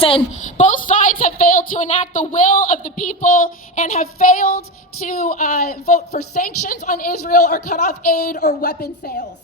Listen, both sides have failed to enact the will of the people and have failed to vote for sanctions on Israel or cut off aid or weapon sales.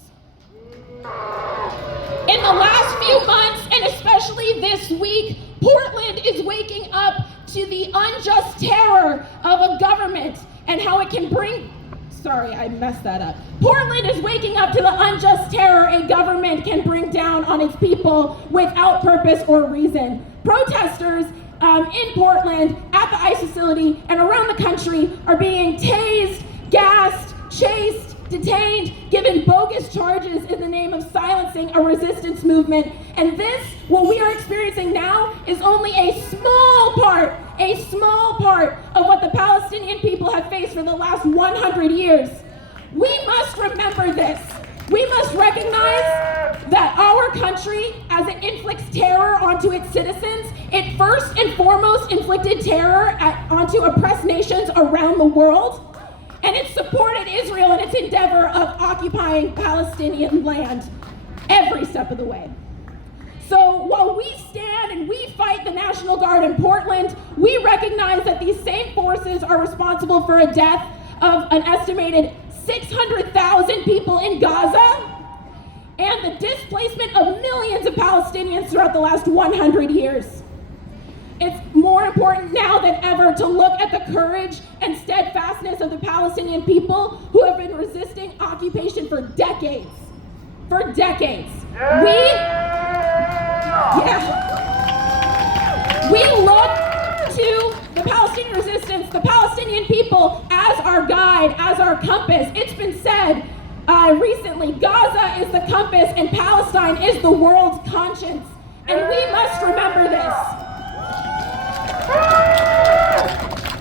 In the last few months, and especially this week, Portland is waking up to the unjust terror of a government and how it can bring... Sorry, I messed that up. Portland is waking up to the unjust terror a government can bring down on its people without purpose or reason. Protesters in Portland, at the ICE facility, and around the country are being tased, gassed, chased, detained, given bogus charges in the name of silencing a resistance movement. And this, what we are experiencing now, is only a small part of what the Palestinian people have faced for the last 100 years. We must remember this. We must recognize that our country, as it inflicts terror onto its citizens, it first and foremost inflicted terror onto oppressed nations around the world. And it supported Israel in its endeavor of occupying Palestinian land every step of the way. So while we stand and we fight the National Guard in Portland, we recognize that these same forces are responsible for a death of an estimated 600,000 people in Gaza and the displacement of millions of Palestinians throughout the last 100 years. It's more important now than ever to look at the courage and steadfastness of the Palestinian people who have been resisting occupation for decades. For decades. We look to the Palestinian resistance, the Palestinian people, as our guide, as our compass. It's been said recently, Gaza is the compass and Palestine is the world's conscience. And we must remember this.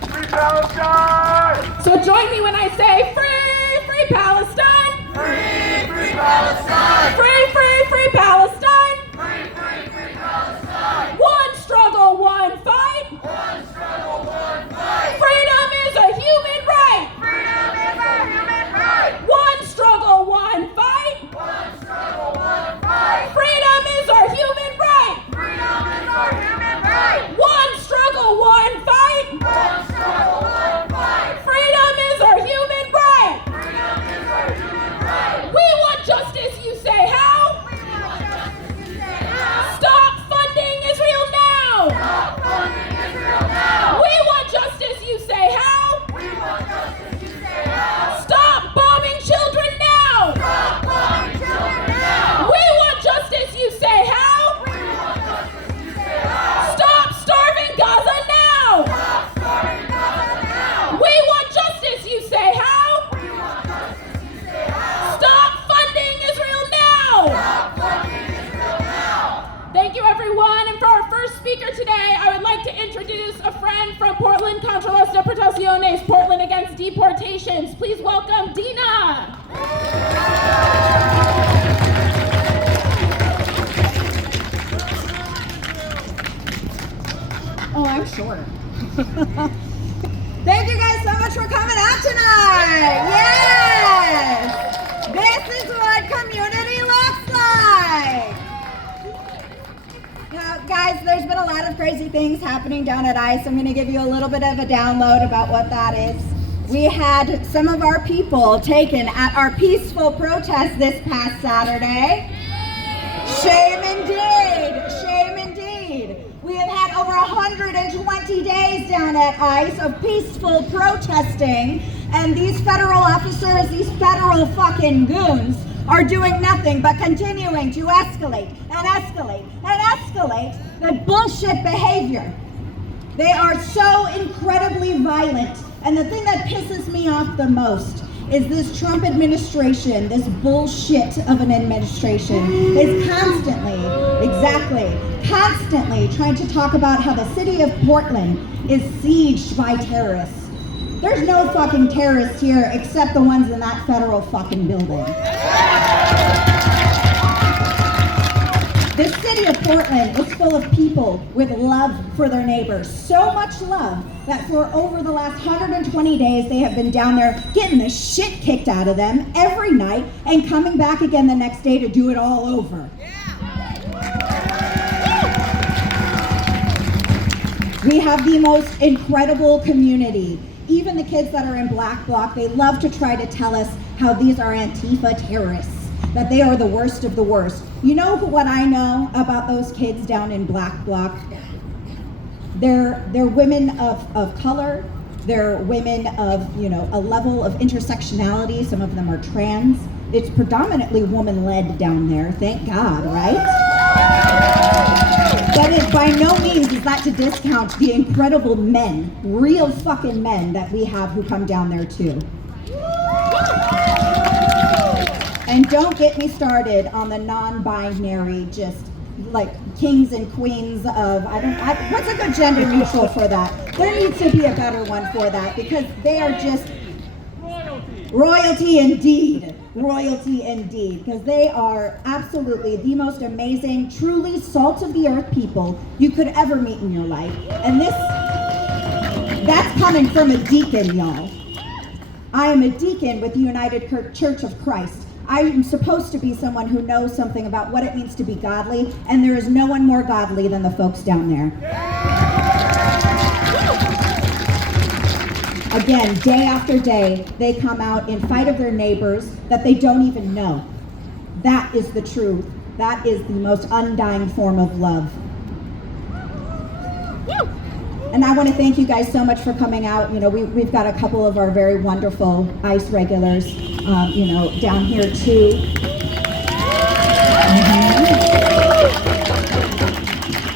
Free Palestine! So join me when I say free, free Palestine! Free, free Palestine! Free, free, free Palestine! Free, free, free Palestine! One struggle, one fight! One struggle, one fight! Freedom is a human right! Freedom is a human right! One struggle, one fight! One struggle, one fight! Freedom is our human right! Freedom is our human right! One struggle, one fight! One struggle, one fight! Freedom is our human right! Freedom is our human right! We want justice, you say how? We want justice, you say how? Stop funding Israel now! Stop funding Israel now! We want justice, you say how? We want justice, you say how? Stop bombing children now! Stop bombing children now! We want justice, you say how? We want justice, you say how? Stop starving Gaza now! Stop starving Gaza now! We want justice, you say how? We want justice, you say how? Stop funding Israel now! Stop funding Israel now! Thank you, everyone. And for our first speaker today, I would like to introduce a friend from Portland Contra las Deportaciones, Portland Against Deportations. Please welcome Dina. Oh, I'm short. Thank you guys so much for coming out tonight. Yes! This is what community looks like. Now, guys, there's been a lot of crazy things happening down at ICE. I'm going to give you a little bit of a download about what that is. We had some of our people taken at our peaceful protest this past Saturday. Shame indeed. Shame indeed. We have had over 120 days down at ICE of peaceful protesting, and these federal officers, these federal fucking goons, are doing nothing but continuing to escalate and escalate and escalate the bullshit behavior. They are so incredibly violent, and the thing that pisses me off the most is this Trump administration, this bullshit of an administration, is constantly trying to talk about how the city of Portland is sieged by terrorists. There's no fucking terrorists here except the ones in that federal fucking building. The city of Portland is full of people with love for their neighbors. So much love that for over the last 120 days, they have been down there getting the shit kicked out of them every night and coming back again the next day to do it all over. We have the most incredible community. Even the kids that are in Black Bloc, they love to try to tell us how these are Antifa terrorists, that they are the worst of the worst. You know what I know about those kids down in Black Bloc? They're women of color. They're women of, a level of intersectionality. Some of them are trans. It's predominantly woman-led down there, thank God, right? That is by no means is that to discount the incredible men, real fucking men that we have who come down there too. And don't get me started on the non-binary, just like kings and queens of, what's a good gender neutral for that? There needs to be a better one for that, because they are just royalty indeed, because they are absolutely the most amazing, truly salt of the earth people you could ever meet in your life. And that's coming from a deacon, y'all. I am a deacon with the United Church of Christ. I am supposed to be someone who knows something about what it means to be godly, and there is no one more godly than the folks down there. Again, day after day, they come out in fight of their neighbors that they don't even know. That is the truth. That is the most undying form of love. And I want to thank you guys so much for coming out. We've got a couple of our very wonderful ICE regulars, down here too.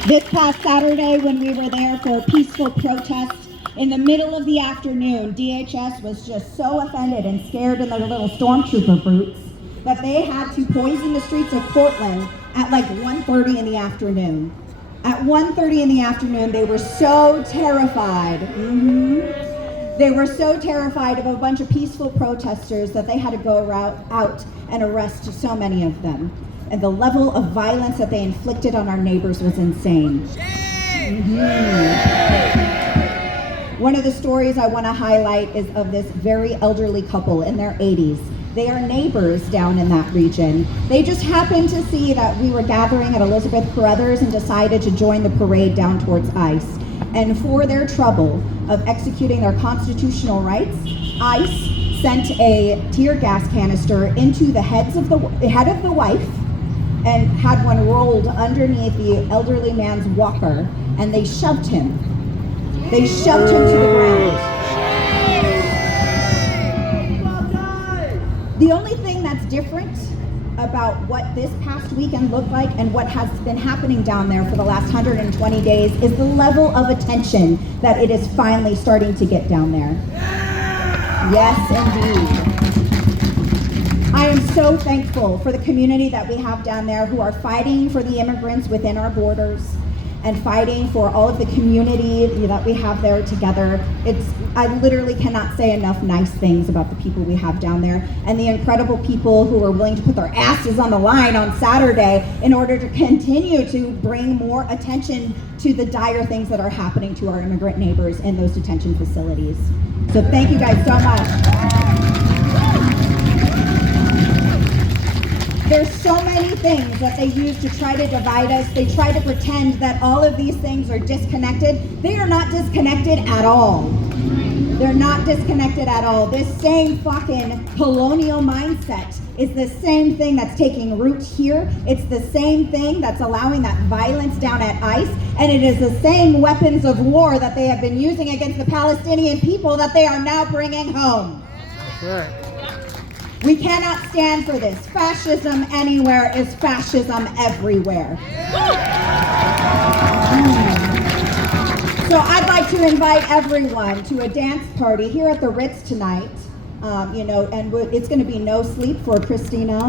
This past Saturday, when we were there for a peaceful protest, in the middle of the afternoon, DHS was just so offended and scared in their little stormtrooper boots that they had to poison the streets of Portland at like 1:30 in the afternoon. At 1:30 in the afternoon, they were so terrified. They were so terrified of a bunch of peaceful protesters that they had to go out and arrest so many of them. And the level of violence that they inflicted on our neighbors was insane. One of the stories I want to highlight is of this very elderly couple in their 80s. They are neighbors down in that region. They just happened to see that we were gathering at Elizabeth Carruthers and decided to join the parade down towards ICE. And for their trouble of executing their constitutional rights, ICE sent a tear gas canister into the head of the wife and had one rolled underneath the elderly man's walker, and they shoved him. They shoved him to the ground. The only thing that's different about what this past weekend looked like and what has been happening down there for the last 120 days is the level of attention that it is finally starting to get down there. Yes, indeed. I am so thankful for the community that we have down there who are fighting for the immigrants within our borders and fighting for all of the community that we have there together. I literally cannot say enough nice things about the people we have down there and the incredible people who are willing to put their asses on the line on Saturday in order to continue to bring more attention to the dire things that are happening to our immigrant neighbors in those detention facilities. So thank you guys so much. There's so many things that they use to try to divide us. They try to pretend that all of these things are disconnected. They are not disconnected at all. They're not disconnected at all. This same fucking colonial mindset is the same thing that's taking root here. It's the same thing that's allowing that violence down at ICE. And it is the same weapons of war that they have been using against the Palestinian people that they are now bringing home. Sure. We cannot stand for this. Fascism anywhere is fascism everywhere. So I'd like to invite everyone to a dance party here at the Ritz tonight. And it's going to be no sleep for Christina.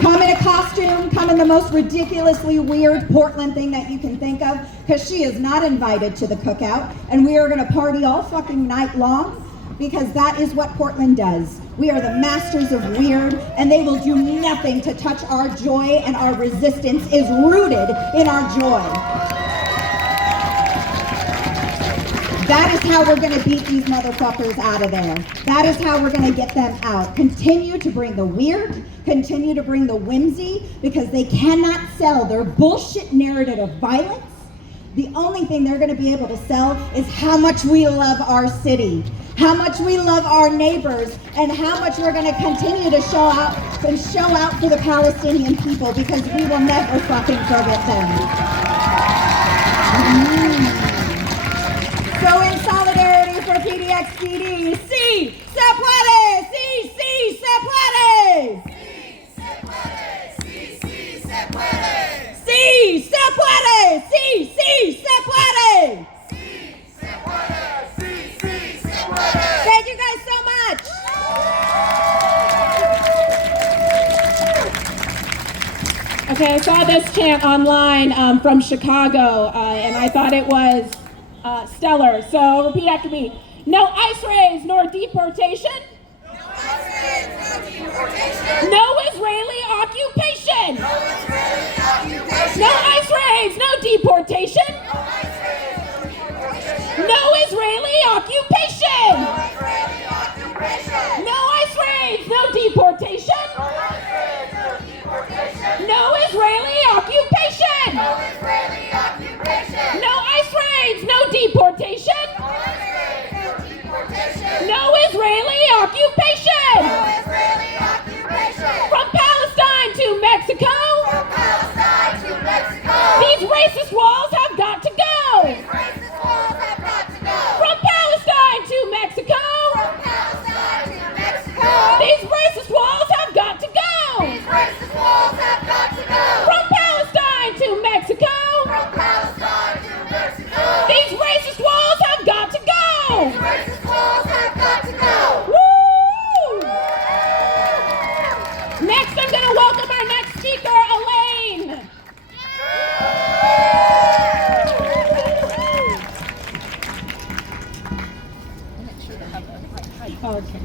Come in a costume, come in the most ridiculously weird Portland thing that you can think of, because she is not invited to the cookout, and we are going to party all fucking night long. Because that is what Portland does. We are the masters of weird, and they will do nothing to touch our joy, and our resistance is rooted in our joy. That is how we're going to beat these motherfuckers out of there. That is how we're going to get them out. Continue to bring the weird, continue to bring the whimsy, because they cannot sell their bullshit narrative of violence. The only thing they're going to be able to sell is how much we love our city, how much we love our neighbors, and how much we're going to continue to show out for the Palestinian people, because we will never fucking forget them. So in solidarity for PDXPD, sí se puede, sí, sí se puede. Sí, sí se puede. Sí se puede, sí, sí se puede. Sí se puede. Sí, sí se puede. Thank you guys so much. Okay, I saw this chant online from Chicago, and I thought it was stellar. So repeat after me. No ICE raids nor deportation. No ICE raids, no deportation. No Israeli occupation. No Israeli occupation. No ICE raids, no deportation. No ICE raids, no deportation. No Israeli occupation. No Israeli occupation. No ICE raids, no deportation. No ICE raids, no deportation. No Israeli occupation. No Israeli occupation. No ICE raids, no deportation. No ICE raids, no deportation. No Israeli occupation. No Israeli occupation. From Palestine to Mexico. From Palestine to Mexico. These racist walls have got to go. These racist walls have got to go. From Palestine to Mexico. From Palestine to Mexico. These racist walls have got to go. These racist walls have got to go. From Palestine to Mexico. From Palestine to Mexico. These racist walls have got to go. These racist walls have got to go. Woo! Next, I'm going to welcome our next speaker, Elaine. Okay.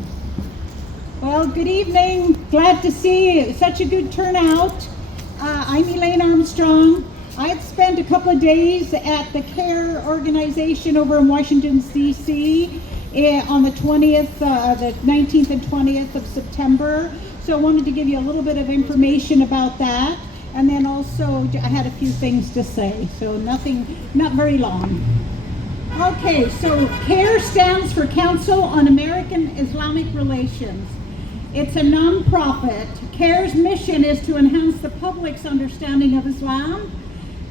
Well, good evening. Glad to see such a good turnout. I'm Elaine Armstrong. I've spent a couple of days at the CARE organization over in Washington, D.C. On the 20th, the 19th and 20th of September. So I wanted to give you a little bit of information about that. And then also I had a few things to say, so not very long. Okay, so CARE stands for Council on American Islamic Relations. It's a non-profit. CARE's mission is to enhance the public's understanding of Islam,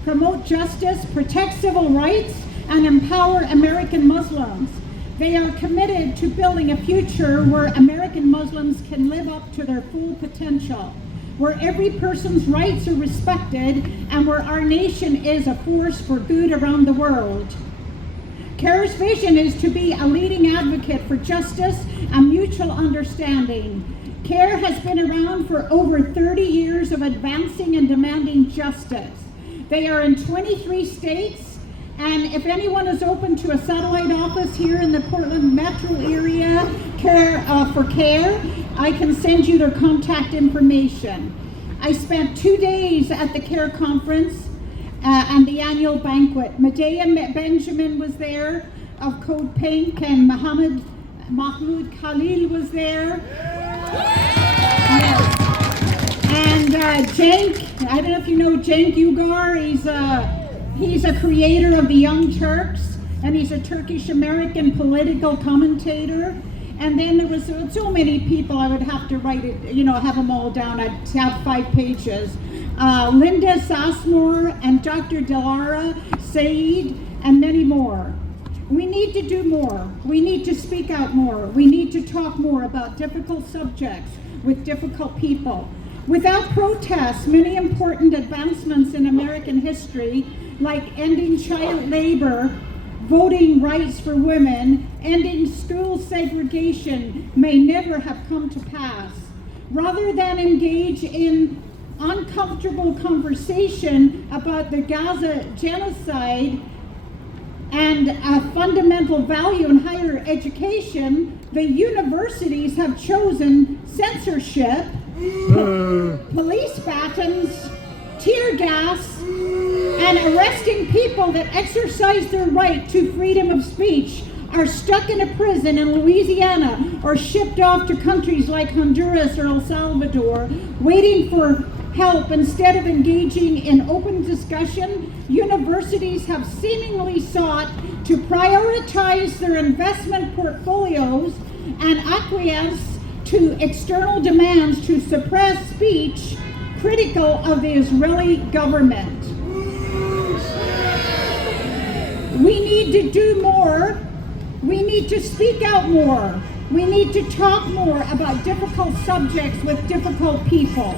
promote justice, protect civil rights, and empower American Muslims. They are committed to building a future where American Muslims can live up to their full potential, where every person's rights are respected, and where our nation is a force for good around the world. CARE's vision is to be a leading advocate for justice and mutual understanding. CARE has been around for over 30 years of advancing and demanding justice. They are in 23 states, and if anyone is open to a satellite office here in the Portland metro area for CARE, I can send you their contact information. I spent 2 days at the CARE conference and the annual banquet. Medea Benjamin was there of Code Pink, and Mahmoud Khalil was there. Yes. And Cenk, I don't know if you know Cenk Uygur, he's a creator of the Young Turks, and he's a Turkish-American political commentator. And then there was so many people, I would have to write it, have them all down. I'd have 5 pages. Linda Sassmore and Dr. Dilara Saeed and many more. We need to do more. We need to speak out more. We need to talk more about difficult subjects with difficult people. Without protests, many important advancements in American history, like ending child labor, voting rights for women, ending school segregation, may never have come to pass. Rather than engage in uncomfortable conversation about the Gaza genocide and a fundamental value in higher education, the universities have chosen censorship, police batons, tear gas, and arresting people that exercise their right to freedom of speech are stuck in a prison in Louisiana or shipped off to countries like Honduras or El Salvador, waiting for help instead of engaging in open discussion, universities have seemingly sought to prioritize their investment portfolios and acquiesce to external demands to suppress speech critical of the Israeli government. We need to do more. We need to speak out more. We need to talk more about difficult subjects with difficult people.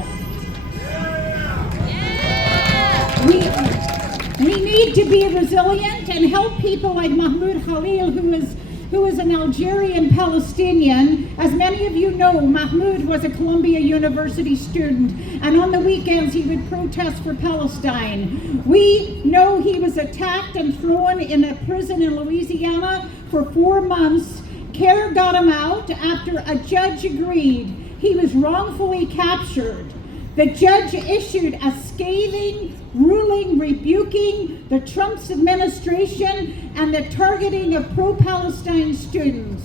We need to be resilient and help people like Mahmoud Khalil, who is an Algerian Palestinian. As many of you know, Mahmoud was a Columbia University student, and on the weekends he would protest for Palestine. We know he was attacked and thrown in a prison in Louisiana for 4 months. CARE got him out after a judge agreed he was wrongfully captured. The judge issued a scathing ruling rebuking the Trump administration and the targeting of pro-Palestine students.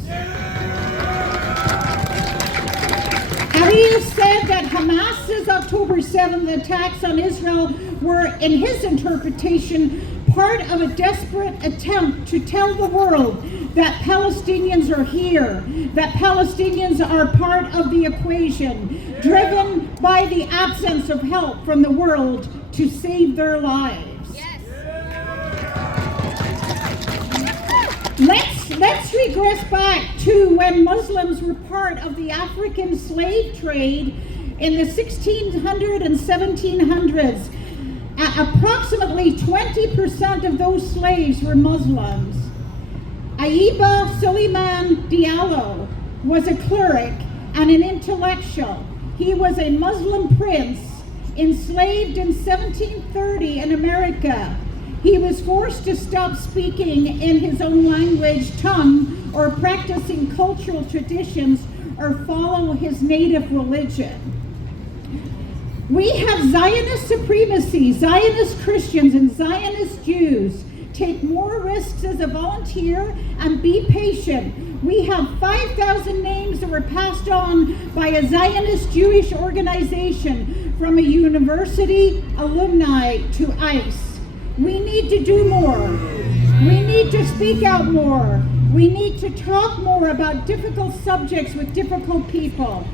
Ariel said that Hamas's October 7th attacks on Israel were, in his interpretation, part of a desperate attempt to tell the world that Palestinians are here, that Palestinians are part of the equation, driven by the absence of help from the world to save their lives. Yes. Let's regress back to when Muslims were part of the African slave trade in the 1600s and 1700s. Approximately 20% of those slaves were Muslims. Aiba Suleiman Diallo was a cleric and an intellectual. He was a Muslim prince enslaved in 1730 in America. He was forced to stop speaking in his own language, tongue, or practicing cultural traditions, or follow his native religion. We have Zionist supremacy. Zionist Christians and Zionist Jews take more risks as a volunteer and be patient. We have 5,000 names that were passed on by a Zionist Jewish organization, from a university alumni to ICE. We need to do more. We need to speak out more. We need to talk more about difficult subjects with difficult people.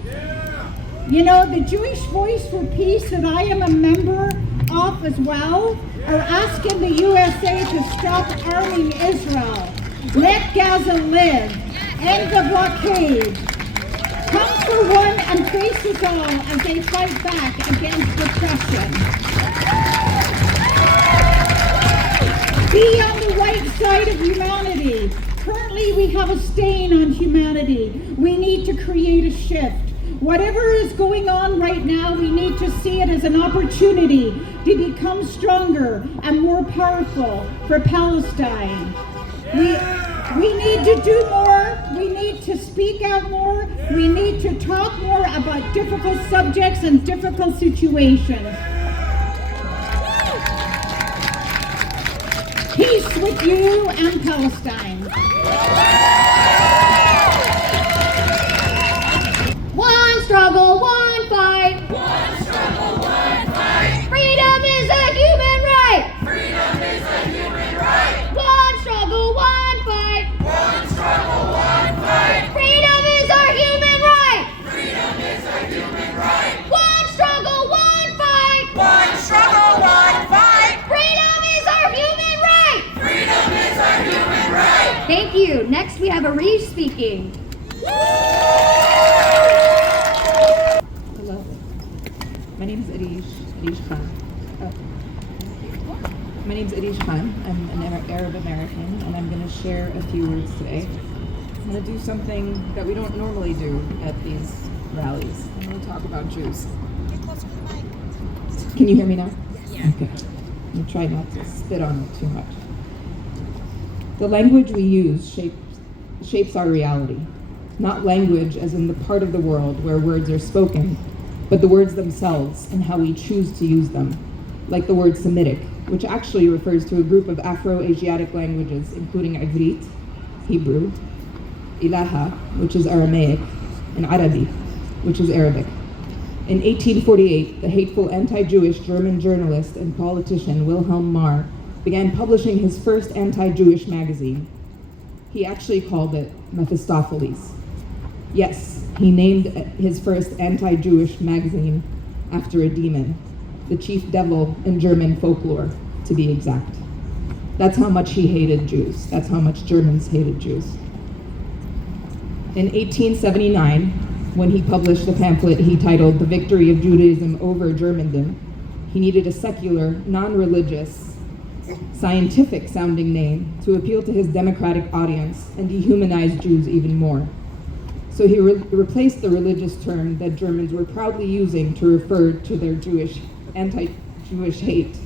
You know, the Jewish Voice for Peace that I am a member of as well are asking the USA to stop arming Israel. Let Gaza live. End the blockade. Come for one and face us all as they fight back against oppression. Be on the right side of humanity. Currently, we have a stain on humanity. We need to create a shift. Whatever is going on right now, we need to see it as an opportunity to become stronger and more powerful for Palestine. We need to do more. We need to speak out more. We need to talk more about difficult subjects and difficult situations. Peace with you and Palestine. One struggle, one fight. One struggle, one fight. Freedom is a human right. Freedom is a human right. One struggle, one fight. One struggle, one fight. Freedom is our human right. Freedom is a human right. One struggle, one fight. One struggle, one fight. Freedom is our human right. Freedom is a human right. Thank you. Next we have Arish speaking. Hello. My name is Arish Khan. My name is Arish Khan. I'm an Arab American, and I'm going to share a few words today. I'm going to do something that we don't normally do at these rallies. I'm going to talk about Jews. Can you hear me now? Yeah. Okay. I'm going to try not to spit on it too much. The language we use shapes our reality. Not language as in the part of the world where words are spoken, but the words themselves and how we choose to use them. like the word Semitic, which actually refers to a group of Afro-Asiatic languages, including Ivrit, Hebrew, Ilaha, which is Aramaic, and Arabi, which is Arabic. In 1848, the hateful anti-Jewish German journalist and politician Wilhelm Marr began publishing his first anti-Jewish magazine. He actually called it Mephistopheles. Yes, he named his first anti-Jewish magazine after a demon, the chief devil in German folklore, to be exact. That's how much he hated Jews. That's how much Germans hated Jews. In 1879, when he published the pamphlet he titled The Victory of Judaism Over Germandom, he needed a secular, non-religious, scientific-sounding name to appeal to his democratic audience and dehumanize Jews even more. So he replaced the religious term that Germans were proudly using to refer to their anti-Jewish hate.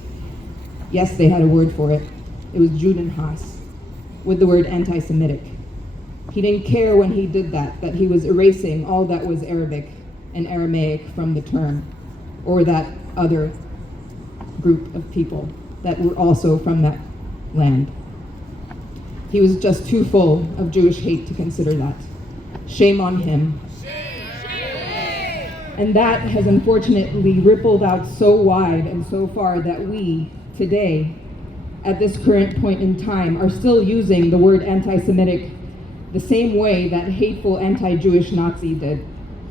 Yes, they had a word for it. It was Judenhass, with the word anti-Semitic. He didn't care when he did that he was erasing all that was Arabic and Aramaic from the term, or that other group of people that were also from that land. He was just too full of Jewish hate to consider that. Shame on him. And that has unfortunately rippled out so wide and so far that we, today, at this current point in time, are still using the word anti-Semitic the same way that hateful anti-Jewish Nazi did.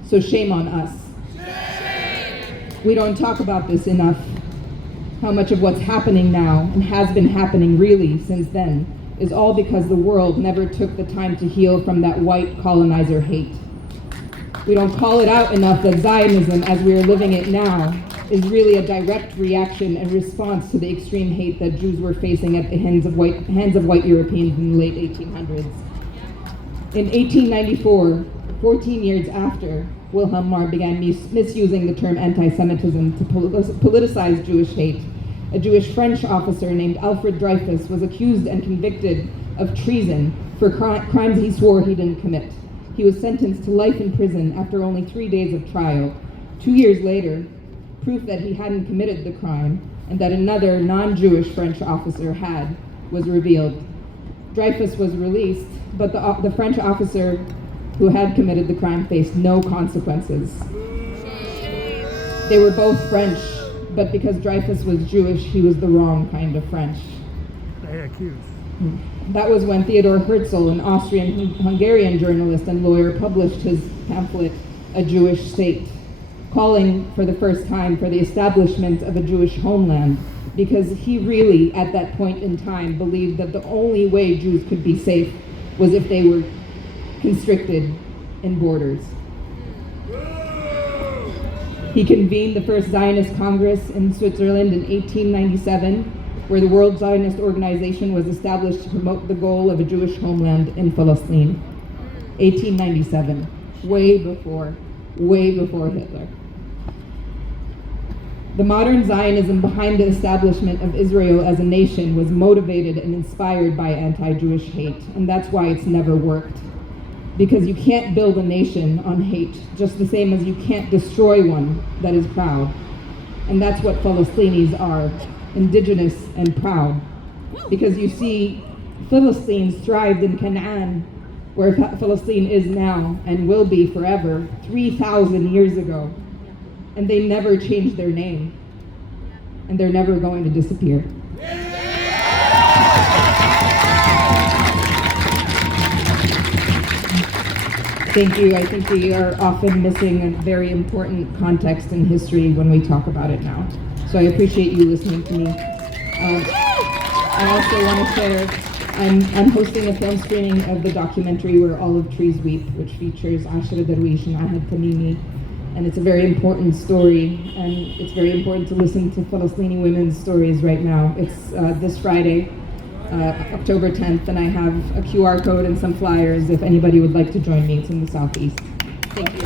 So shame on us. We don't talk about this enough, how much of what's happening now and has been happening really since then is all because the world never took the time to heal from that white colonizer hate. We don't call it out enough that Zionism, as we are living it now, is really a direct reaction and response to the extreme hate that Jews were facing at the hands of white Europeans in the late 1800s. In 1894, 14 years after, Wilhelm Marr began misusing the term anti-Semitism to politicize Jewish hate. A Jewish French officer named Alfred Dreyfus was accused and convicted of treason for crimes he swore he didn't commit. He was sentenced to life in prison after only 3 days of trial. 2 years later, proof that he hadn't committed the crime and that another non-Jewish French officer was revealed. Dreyfus was released, but the French officer who had committed the crime faced no consequences. They were both French, but because Dreyfus was Jewish, he was the wrong kind of French. They accused. That was when Theodor Herzl, an Austrian-Hungarian journalist and lawyer, published his pamphlet, A Jewish State, calling for the first time for the establishment of a Jewish homeland, because he really, at that point in time, believed that the only way Jews could be safe was if they were constricted in borders. He convened the first Zionist Congress in Switzerland in 1897, where the World Zionist Organization was established to promote the goal of a Jewish homeland in Palestine. 1897, way before Hitler. The modern Zionism behind the establishment of Israel as a nation was motivated and inspired by anti-Jewish hate, and that's why it's never worked. Because you can't build a nation on hate, just the same as you can't destroy one that is proud. And that's what Philistines are, indigenous and proud. Because you see, Philistines thrived in Canaan, where Palestine is now and will be forever, 3,000 years ago. And they never changed their name. And they're never going to disappear. Thank you. I think we are often missing a very important context in history when we talk about it now. So I appreciate you listening to me. I also want to share, I'm hosting a film screening of the documentary Where Olive Trees Weep, which features Ashra Darwish and Ahad Tamimi. And it's a very important story, and it's very important to listen to Palestinian women's stories right now. It's this Friday, October 10th, and I have a QR code and some flyers if anybody would like to join me. It's in the Southeast. Thank you.